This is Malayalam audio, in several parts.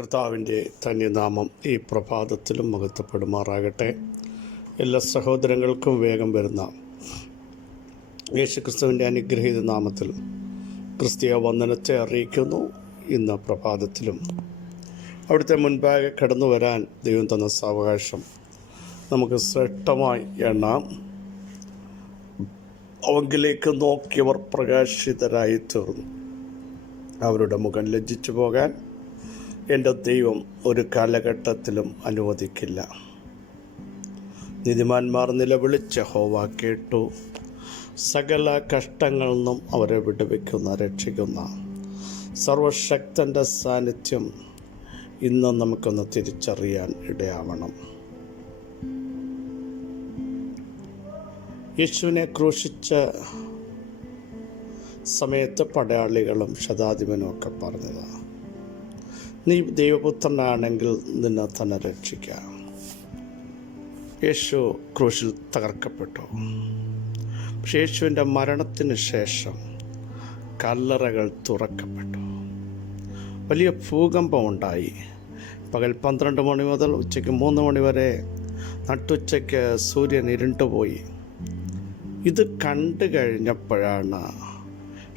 കർത്താവിൻ്റെ ധന്യനാമം ഈ പ്രഭാതത്തിലും മഹത്വപ്പെടുമാറാകട്ടെ. എല്ലാ സഹോദരങ്ങൾക്കും വേഗം വരുന്ന യേശുക്രിസ്തുവിൻ്റെ അനുഗ്രഹീത നാമത്തിൽ ക്രിസ്തീയ വന്ദനത്തെ അറിയിക്കുന്നു. ഇന്ന് പ്രഭാതത്തിലും അവിടുത്തെ മുൻപാകെ കടന്നു വരാൻ ദൈവം തന്ന സാവകാശം നമുക്ക് ശ്രേഷ്ഠമായി എണ്ണാം. അവങ്കിലേക്ക് നോക്കിയവർ പ്രകാശിതരായി തീർന്നു, അവരുടെ മുഖം ലജ്ജിച്ചു പോകാൻ എൻ്റെ ദൈവം ഒരു കാലഘട്ടത്തിലും അനുവദിക്കില്ല. നീതിമാന്മാർ നിലവിളിച്ച് യഹോവ കേട്ടു. സകല കഷ്ടങ്ങളിൽ നിന്നും അവരെ വിടുവിക്കുന്ന രക്ഷിക്കുന്ന സർവശക്തൻ്റെ സാന്നിധ്യം ഇന്ന് നമുക്കൊന്ന് തിരിച്ചറിയാൻ ഇടയാവണം. യേശുവിനെ ക്രൂശിച്ച സമയത്ത് പടയാളികളും ശതാധിപനും ഒക്കെ പറഞ്ഞതാണ്, നീ ദൈവപുത്രനാണെങ്കിൽ നിന്നെ തന്നെ രക്ഷിക്കാം. യേശു ക്രൂശിൽ തകർക്കപ്പെട്ടു. പക്ഷേ യേശുവിൻ്റെ മരണത്തിന് ശേഷം കല്ലറകൾ തുറക്കപ്പെട്ടു. വലിയ ഭൂകമ്പം ഉണ്ടായി. പകൽ 12 മണി മുതൽ ഉച്ചയ്ക്ക് 3 മണി വരെ നട്ടുച്ചയ്ക്ക് സൂര്യൻ ഇരുണ്ടുപോയി. ഇത് കണ്ടു കഴിഞ്ഞപ്പോഴാണ്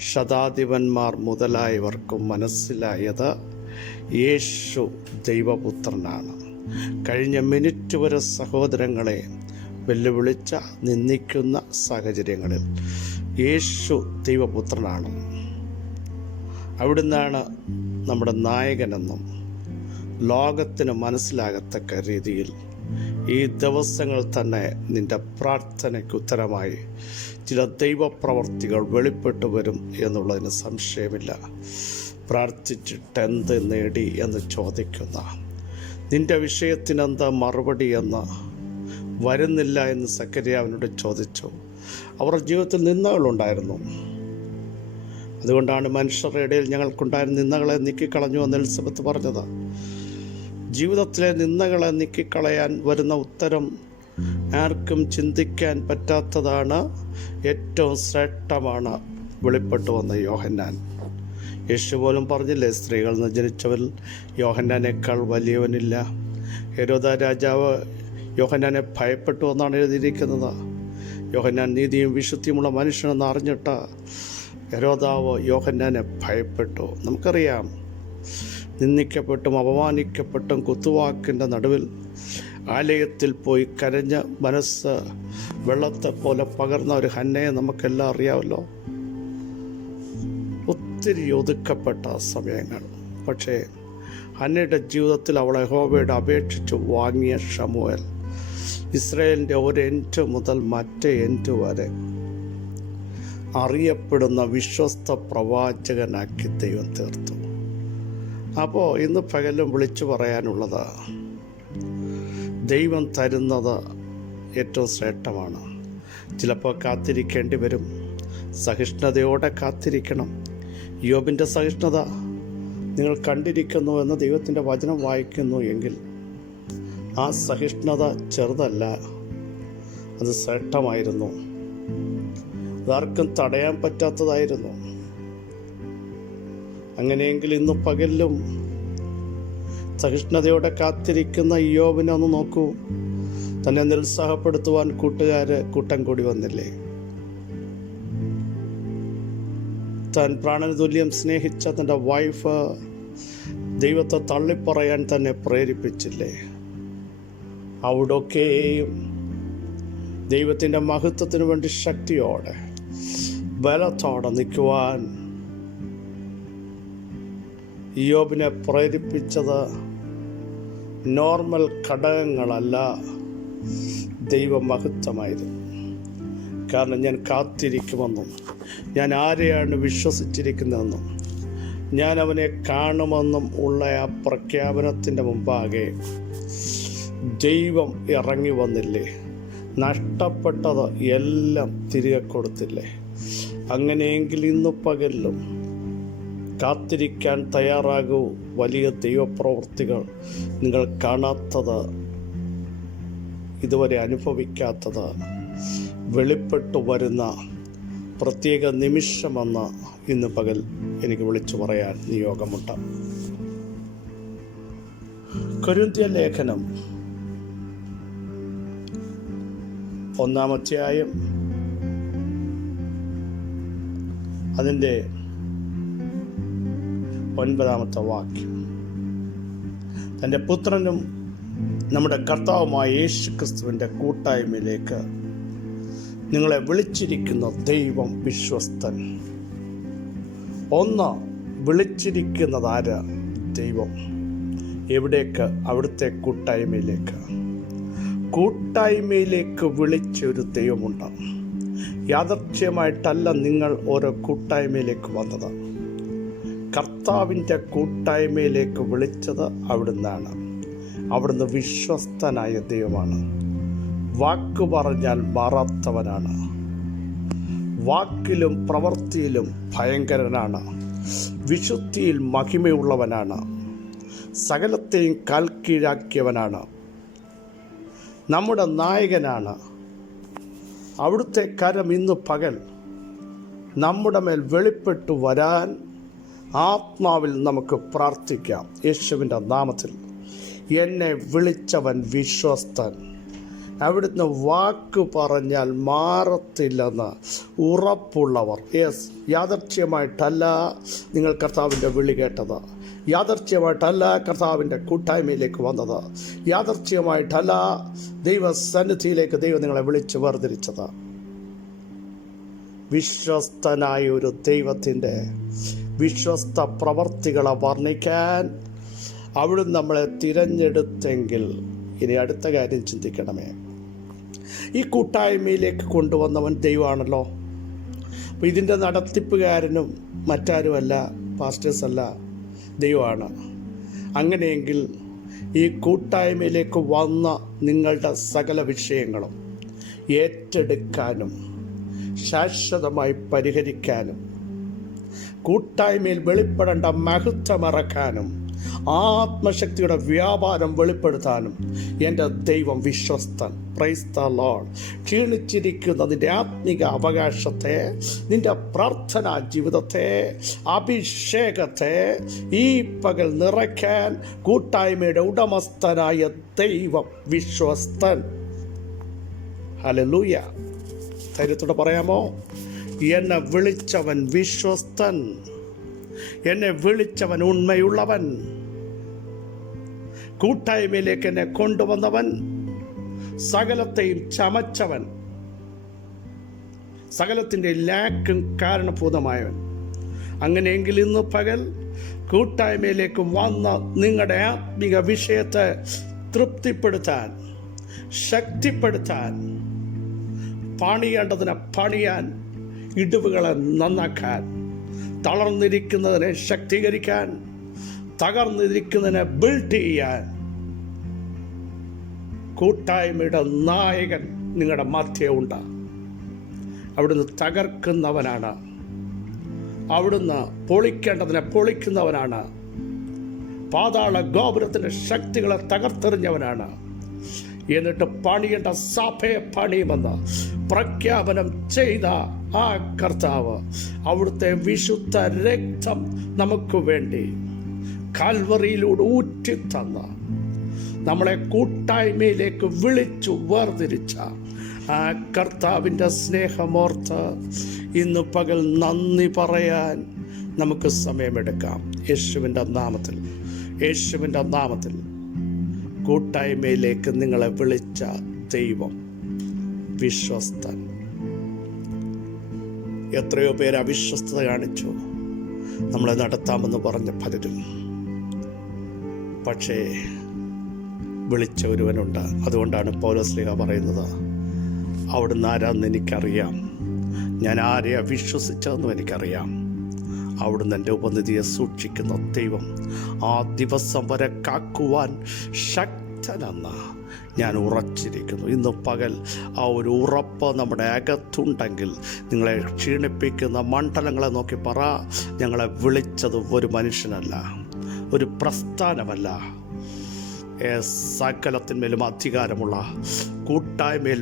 ശതാധിപന്മാർ മുതലായവർക്കും മനസ്സിലായത് യേശു ദൈവപുത്രനാണ്. കഴിഞ്ഞ മിനിറ്റ് വരെ സഹോദരങ്ങളെ വെല്ലുവിളിച്ച നിന്ദിക്കുന്ന സാഹചര്യങ്ങളിൽ യേശു ദൈവപുത്രനാണ്. അവിടുന്നാണ് നമ്മുടെ നായകനെന്നും ലോകത്തിന് മനസ്സിലാകത്തക്ക രീതിയിൽ ഈ ദിവസങ്ങൾ തന്നെ നിൻ്റെ പ്രാർത്ഥനയ്ക്ക് ഉത്തരമായി ചില ദൈവപ്രവർത്തികൾ വെളിപ്പെട്ടു വരും എന്നുള്ളതിന് സംശയമില്ല. പ്രാർത്ഥിച്ചിട്ട് എന്ത് നേടി എന്ന് ചോദിക്കുന്ന, നിൻ്റെ വിഷയത്തിനെന്താ മറുപടി എന്ന് വരുന്നില്ല എന്ന് സക്കറിയാവിനോട് ചോദിച്ചു. അവരുടെ ജീവിതത്തിൽ നിന്ദകളുണ്ടായിരുന്നു. അതുകൊണ്ടാണ് മനുഷ്യരുടെ ഇടയിൽ ഞങ്ങൾക്കുണ്ടായിരുന്ന നിന്ദകളെ നീക്കിക്കളഞ്ഞു എന്ന് എലിസബത്ത് പറഞ്ഞത്. ജീവിതത്തിലെ നിന്ദകളെ നീക്കിക്കളയാൻ വരുന്ന ഉത്തരം ആർക്കും ചിന്തിക്കാൻ പറ്റാത്തതാണ്, ഏറ്റവും ശ്രേഷ്ഠമാണ് വെളിപ്പെട്ടു വന്ന യോഹന്നാൻ. യേശു പോലും പറഞ്ഞില്ലേ, സ്ത്രീകളിൽ നിന്ന് ജനിച്ചവരിൽ യോഹന്നാനേക്കാൾ വലിയവനില്ല. ഹെരോദ രാജാവ് യോഹന്നാനെ ഭയപ്പെട്ടു എന്നാണ് എഴുതിയിരിക്കുന്നത്. യോഹന്നാൻ നീതിയും വിശുദ്ധിയുമുള്ള മനുഷ്യനെന്ന് അറിഞ്ഞിട്ട് ഹെരോദാവ് യോഹന്നാനെ ഭയപ്പെട്ടു. നമുക്കറിയാം, നിന്ദിക്കപ്പെട്ടും അപമാനിക്കപ്പെട്ടും കുത്തുവാക്കിൻ്റെ നടുവിൽ ആലയത്തിൽ പോയി കരഞ്ഞ മനസ്സ് വെള്ളത്തെ പോലെ പകർന്ന ഒരു ഹന്നയെ നമുക്കെല്ലാം അറിയാമല്ലോ. ഒത്തിരി ഒതുക്കപ്പെട്ട സമയങ്ങൾ. പക്ഷേ ഹന്നയുടെ ജീവിതത്തിൽ അവളെ യഹോവയോട് അപേക്ഷിച്ച് വാങ്ങിയ ശമൂവേൽ ഇസ്രായേലിൻ്റെ ഒരു എൻഡ് മുതൽ മറ്റേ എൻഡ് വരെ അറിയപ്പെടുന്ന വിശ്വസ്ത പ്രവാചകനാക്കി ദൈവം തീർത്തു. അപ്പോൾ ഇന്ന് പകലും വിളിച്ചു പറയാനുള്ളത്, ദൈവം തരുന്നത് ഏറ്റവും ശ്രേഷ്ഠമാണ്. ചിലപ്പോൾ കാത്തിരിക്കേണ്ടി വരും. സഹിഷ്ണുതയോടെ കാത്തിരിക്കണം. യോബിൻ്റെ സഹിഷ്ണുത നിങ്ങൾ കണ്ടിരിക്കുന്നു എന്ന് ദൈവത്തിൻ്റെ വചനം വായിക്കുന്നു എങ്കിൽ ആ സഹിഷ്ണുത ചെറുതല്ല, അത് ശ്രേഷ്ഠമായിരുന്നു. അതാർക്കും തടയാൻ പറ്റാത്തതായിരുന്നു. അങ്ങനെയെങ്കിൽ ഇന്ന് പകലിലും സഹിഷ്ണുതയോടെ കാത്തിരിക്കുന്ന യോബിനെ ഒന്ന് നോക്കൂ. തന്നെ നിരുത്സാഹപ്പെടുത്തുവാൻ കൂട്ടം കൂടി വന്നില്ലേ? താൻ പ്രാണന് തുല്യം സ്നേഹിച്ച തൻ്റെ വൈഫ് ദൈവത്തെ തള്ളിപ്പറയാൻ തന്നെ പ്രേരിപ്പിച്ചില്ലേ? അവിടൊക്കെയും ദൈവത്തിൻ്റെ മഹത്വത്തിന് വേണ്ടി ശക്തിയോടെ ബലത്തോടെ നിൽക്കുവാൻ യോബിനെ പ്രേരിപ്പിച്ചത് നോർമൽ ഘടകങ്ങളല്ല, ദൈവമഹത്വമായിരുന്നു. കാരണം ഞാൻ കാത്തിരിക്കുമെന്നും ഞാൻ ആരെയാണ് വിശ്വസിച്ചിരിക്കുന്നതെന്നും ഞാൻ അവനെ കാണുമെന്നും ഉള്ള ആ പ്രഖ്യാപനത്തിൻ്റെ മുമ്പാകെ ദൈവം ഇറങ്ങി വന്നില്ലേ? നഷ്ടപ്പെട്ടത് എല്ലാം തിരികെ കൊടുത്തില്ലേ? അങ്ങനെയെങ്കിൽ ഇന്ന് പകലിലും കാത്തിരിക്കാൻ തയ്യാറാകൂ. വലിയ ദൈവപ്രവൃത്തികൾ നിങ്ങൾ കാണാത്തത്, ഇതുവരെ അനുഭവിക്കാത്തത് വെളിപ്പെട്ടു വരുന്ന പ്രത്യേക നിമിഷമെന്ന് ഇന്ന് പകൽ എനിക്ക് വിളിച്ചു പറയാൻ നിയോഗമുണ്ട്. കൊരിന്ത്യർ ലേഖനം 1-ാം അധ്യായം അതിൻ്റെ 9-ാമത്തെ വാക്യം. തൻ്റെ പുത്രനും നമ്മുടെ കർത്താവുമായ യേശു ക്രിസ്തുവിൻ്റെ കൂട്ടായ്മയിലേക്ക് നിങ്ങളെ വിളിച്ചിരിക്കുന്ന ദൈവം വിശ്വസ്തൻ. ഒന്ന്, വിളിച്ചിരിക്കുന്നത് ആര്? ദൈവം. എവിടേക്ക്? അവിടുത്തെ കൂട്ടായ്മയിലേക്ക്. കൂട്ടായ്മയിലേക്ക് വിളിച്ചൊരു ദൈവമുണ്ട്. യാദർച്ഛ്യമായിട്ടല്ല നിങ്ങൾ ഓരോ കൂട്ടായ്മയിലേക്ക് വന്നത്. കർത്താവിൻ്റെ കൂട്ടായ്മയിലേക്ക് വിളിച്ചത് അവിടുന്നാണ്. അവിടുന്ന് വിശ്വസ്തനായ ദൈവമാണ്. വാക്ക് പറഞ്ഞാൽ മാറാത്തവനാണ്. വാക്കിലും പ്രവൃത്തിയിലും ഭയങ്കരനാണ്. വിശുദ്ധിയിൽ മഹിമയുള്ളവനാണ്. സകലത്തെയും കാൽക്കീഴാക്കിയവനാണ്. നമ്മുടെ നായകനാണ്. അവിടുത്തെ കരം ഇന്ന് പകൽ നമ്മുടെ മേൽ വെളിപ്പെട്ടു വരാൻ ആത്മാവിൽ നമുക്ക് പ്രാർത്ഥിക്കാം. യേശുവിൻ്റെ നാമത്തിൽ. എന്നെ വിളിച്ചവൻ വിശ്വസ്തൻ. അവിടുന്ന് വാക്ക് പറഞ്ഞാൽ മാറത്തില്ലെന്ന് ഉറപ്പുള്ളവർ. യാദർച്ഛ്യമായിട്ടല്ല നിങ്ങൾ കർത്താവിൻ്റെ വിളി കേട്ടത്. യാദർച്ഛ്യമായിട്ടല്ല കർത്താവിൻ്റെ കൂട്ടായ്മയിലേക്ക് വന്നത്. യാദർച്ഛ്യമായിട്ടല്ല ദൈവസന്നിധിയിലേക്ക് ദൈവം നിങ്ങളെ വിളിച്ച് വേർതിരിച്ചത്. വിശ്വസ്തനായ ഒരു ദൈവത്തിൻ്റെ വിശ്വസ്ത പ്രവർത്തികളെ വർണ്ണിക്കാൻ അവിടുന്ന് നമ്മളെ തിരഞ്ഞെടുത്തെങ്കിൽ ഇനി അടുത്ത കാര്യം ചിന്തിക്കണമേ. ഈ കൂട്ടായ്മയിലേക്ക് കൊണ്ടുവന്നവൻ ദൈവമാണല്ലോ. അപ്പോൾ ഇതിൻ്റെ നടത്തിപ്പുകാരനും മറ്റാരുമല്ല, പാസ്റ്റേഴ്സല്ല, ദൈവമാണ്. അങ്ങനെയെങ്കിൽ ഈ കൂട്ടായ്മയിലേക്ക് വന്ന നിങ്ങളുടെ സകല വിഷയങ്ങളും ഏറ്റെടുക്കാനും ശാശ്വതമായി പരിഹരിക്കാനും കൂട്ടായ്മയിൽ വെളിപ്പെടേണ്ട മഹത്വമറക്കാനും ആത്മശക്തിയുടെ വ്യാപാരം വെളിപ്പെടുത്താനും എൻ്റെ ദൈവം വിശ്വസ്തൻ. Praise the Lord. ക്ഷീണിച്ചിരിക്കുന്ന നിൻ്റെ ആത്മിക അവകാശത്തെ, നിൻ്റെ പ്രാർത്ഥനാ ജീവിതത്തെ, അഭിഷേകത്തെ ഈ പകൽ നിറയ്ക്കാൻ കൂട്ടായ്മയുടെ ഉടമസ്ഥനായ ദൈവം വിശ്വസ്തൻ. ഹല്ലേലൂയ. ധൈര്യത്തോടെ പറയാമോ? എന്നെ വിളിച്ചവൻ വിശ്വസ്തൻ. എന്നെ വിളിച്ചവൻ ഉണ്മയുള്ളവൻ. കൂട്ടായ്മയിലേക്ക് എന്നെ കൊണ്ടുവന്നവൻ, സകലത്തെയും ചമച്ചവൻ, സകലത്തിൻ്റെ ലാക്കും കാരണഭൂതമായവൻ. അങ്ങനെയെങ്കിൽ ഇന്ന് പകൽ കൂട്ടായ്മയിലേക്ക് വന്ന നിങ്ങളുടെ ആത്മിക വിഷയത്തെ തൃപ്തിപ്പെടുത്താൻ, ശക്തിപ്പെടുത്താൻ, പണിയേണ്ടതിനെ പണിയാൻ, ഇടിവുകളെ നന്നാക്കാൻ, തളർന്നിരിക്കുന്നതിനെ ശക്തീകരിക്കാൻ, തകർന്നിരിക്കുന്നതിനെ ബിൽഡ് ചെയ്യാൻ കൂട്ടായ്മയുടെ നായകൻ നിങ്ങളുടെ മധ്യേ ഉണ്ട്. അവിടുന്ന് തകർക്കുന്നവനാണ്. അവിടുന്ന് പൊളിക്കേണ്ടതിനെ പൊളിക്കുന്നവനാണ്. പാതാള ഗോപുരത്തിൻ്റെ ശക്തികളെ തകർത്തെറിഞ്ഞവനാണ്. എന്നിട്ട് പണിയേണ്ട സഭയെ പണിയുമെന്ന് പ്രഖ്യാപനം ചെയ്ത ആ കർത്താവ് അവിടുത്തെ വിശുദ്ധ രക്തം നമുക്ക് വേണ്ടി കാൽവറിയിലൂടെ ഊറ്റിത്തന്ന, നമ്മളെ കൂട്ടായ്മയിലേക്ക് വിളിച്ചു വേർതിരിച്ച ആ കർത്താവിൻ്റെ സ്നേഹമോർത്ത് ഇന്ന് പകൽ നന്ദി പറയാൻ നമുക്ക് സമയമെടുക്കാം. യേശുവിൻ്റെ നാമത്തിൽ, യേശുവിൻ്റെ നാമത്തിൽ. കൂട്ടായ്മയിലേക്ക് നിങ്ങളെ വിളിച്ച ദൈവം വിശ്വസ്തൻ. എത്രയോ പേര് അവിശ്വസ്തത കാണിച്ചു, നമ്മളെ നടത്താമെന്ന് പറഞ്ഞ പലരും. പക്ഷേ വിളിച്ച ഒരുവനുണ്ട്. അതുകൊണ്ടാണ് പൗലോസ്ലീഹ പറയുന്നത്, അവിടുന്ന് ആരാന്ന് എനിക്കറിയാം, ഞാൻ ആരെയാ വിശ്വസിച്ചതെന്നും എനിക്കറിയാം. അവിടുന്ന് എൻ്റെ ഉപനിധിയെ സൂക്ഷിക്കുന്ന ദൈവം, ആ ദിവസം വരെ കാക്കുവാൻ ശക്തനെന്ന് ഞാൻ ഉറച്ചിരിക്കുന്നു. ഇന്ന് പകൽ ആ ഒരു ഉറപ്പ് നമ്മുടെ അകത്തുണ്ടെങ്കിൽ നിങ്ങളെ ക്ഷീണിപ്പിക്കുന്ന മണ്ഡലങ്ങളെ നോക്കി പറ, ഞങ്ങളെ വിളിച്ചത് ഒരു മനുഷ്യനല്ല, ഒരു പ്രസ്ഥാനമല്ല, സകലത്തിന്മേലും അധികാരമുള്ള, കൂട്ടായ്മയിൽ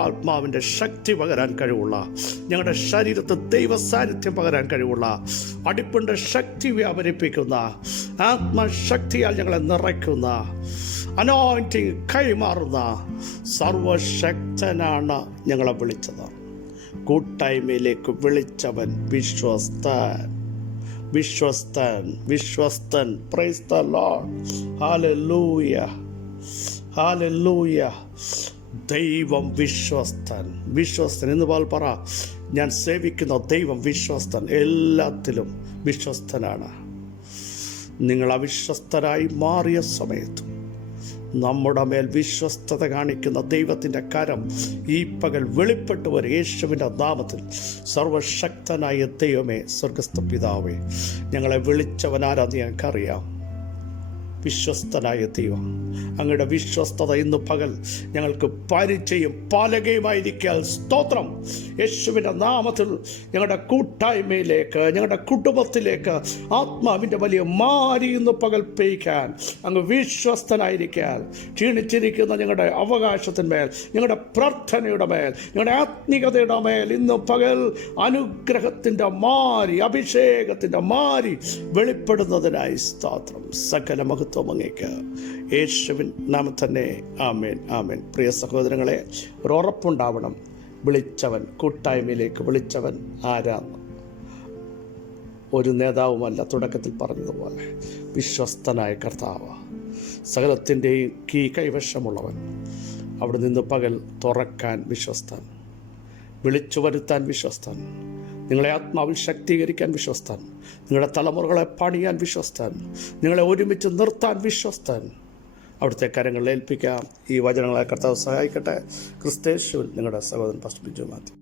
ആത്മാവിൻ്റെ ശക്തി പകരാൻ കഴിവുള്ള, ഞങ്ങളുടെ ശരീരത്തിൽ ദൈവ സാന്നിധ്യം പകരാൻ കഴിവുള്ള, അടിപ്പിൻ്റെ ശക്തി വ്യാപരിപ്പിക്കുന്ന, ആത്മശക്തിയാൽ ഞങ്ങളെ നിറയ്ക്കുന്ന, അനോയിന്റിങ് കൈമാറുന്ന സർവശക്തനാണ് ഞങ്ങളെ വിളിച്ചത്. കൂട്ടായ്മയിലേക്ക് വിളിച്ചവൻ വിശ്വസ്തൻ, വിശ്വസ്തൻ, വിശ്വസ്തൻ. Praise the Lord. Hallelujah, hallelujah. ദൈവം വിശ്വസ്തൻ, വിശ്വസ്തൻ എന്ന് പറ. ഞാൻ സേവിക്കുന്ന ദൈവം വിശ്വസ്തൻ, എല്ലാത്തിലും വിശ്വസ്തനാണ്. നിങ്ങൾ അവിശ്വസ്തരായി മാറിയ സമയത്തും നമ്മുടെ മേൽ വിശ്വസ്തത കാണിക്കുന്ന ദൈവത്തിൻ്റെ കരം ഈ പകൽ വെളിപ്പെട്ടു വരും. യേശുവിൻ്റെ നാമത്തിൽ സർവശക്തനായ ദൈവമേ, സ്വർഗസ്ഥ പിതാവേ, ഞങ്ങളെ വിളിച്ചവനാരാന്ന് ഞങ്ങൾക്കറിയാം. വിശ്വസ്തനായ ദൈവം, അങ്ങയുടെ വിശ്വസ്തത ഇന്ന് പകൽ ഞങ്ങൾക്ക് പരിചയം പാലകയുമായിരിക്കാൻ സ്തോത്രം. യേശുവിൻ്റെ നാമത്തിൽ ഞങ്ങളുടെ കൂട്ടായ്മയിലേക്ക്, ഞങ്ങളുടെ കുടുംബത്തിലേക്ക് ആത്മാവിൻ്റെ വലിയ മാരി ഇന്ന് പകൽ പെയ്ക്കാൻ അങ്ങ് വിശ്വസ്തനായിരിക്കാൻ, ക്ഷീണിച്ചിരിക്കുന്ന ഞങ്ങളുടെ അവകാശത്തിന്മേൽ, ഞങ്ങളുടെ പ്രാർത്ഥനയുടെ മേൽ, ഞങ്ങളുടെ ആത്മീകതയുടെ മേൽ ഇന്ന് പകൽ അനുഗ്രഹത്തിൻ്റെ മാരി, അഭിഷേകത്തിൻ്റെ മാരി വെളിപ്പെടുന്നതിനായി സ്തോത്രം. സകല മഹത്വം അങ്ങേക്ക് യേശുവിൻ നാമത്തിൽ തന്നെ. ആമേൻ, ആമേൻ. പ്രിയ സഹോദരങ്ങളെ, ഒരു ഉറപ്പുണ്ടാവണം. വിളിച്ചവൻ, കൂട്ടായ്മയിലേക്ക് വിളിച്ചവൻ ആരാന്ന്? ഒരു നേതാവുമല്ല, തുടക്കത്തിൽ പറഞ്ഞതുപോലെ വിശ്വസ്തനായ കർത്താവ്, സകലത്തിൻ്റെയും കൈവശമുള്ളവൻ. അവിടെ നിന്ന് പകൽ തുറക്കാൻ വിശ്വസ്തൻ, വിളിച്ചു വരുത്താൻ വിശ്വസ്തൻ, നിങ്ങളെ ആത്മാവിൽ ശക്തീകരിക്കാൻ വിശ്വസ്തൻ, നിങ്ങളുടെ തലമുറകളെ പണിയാൻ വിശ്വസ്തൻ, നിങ്ങളെ ഒരുമിച്ച് നിർത്താൻ വിശ്വസ്തൻ. അവിടുത്തെ കരങ്ങളിൽ ഏൽപ്പിക്കാം. ഈ വചനങ്ങളെ കർത്താവ് സഹായിക്കട്ടെ. ക്രിസ്തയേശുവിൽ നിങ്ങളുടെ സഹോദരൻ പാസ്റ്റർ ബിജു മാത്യു.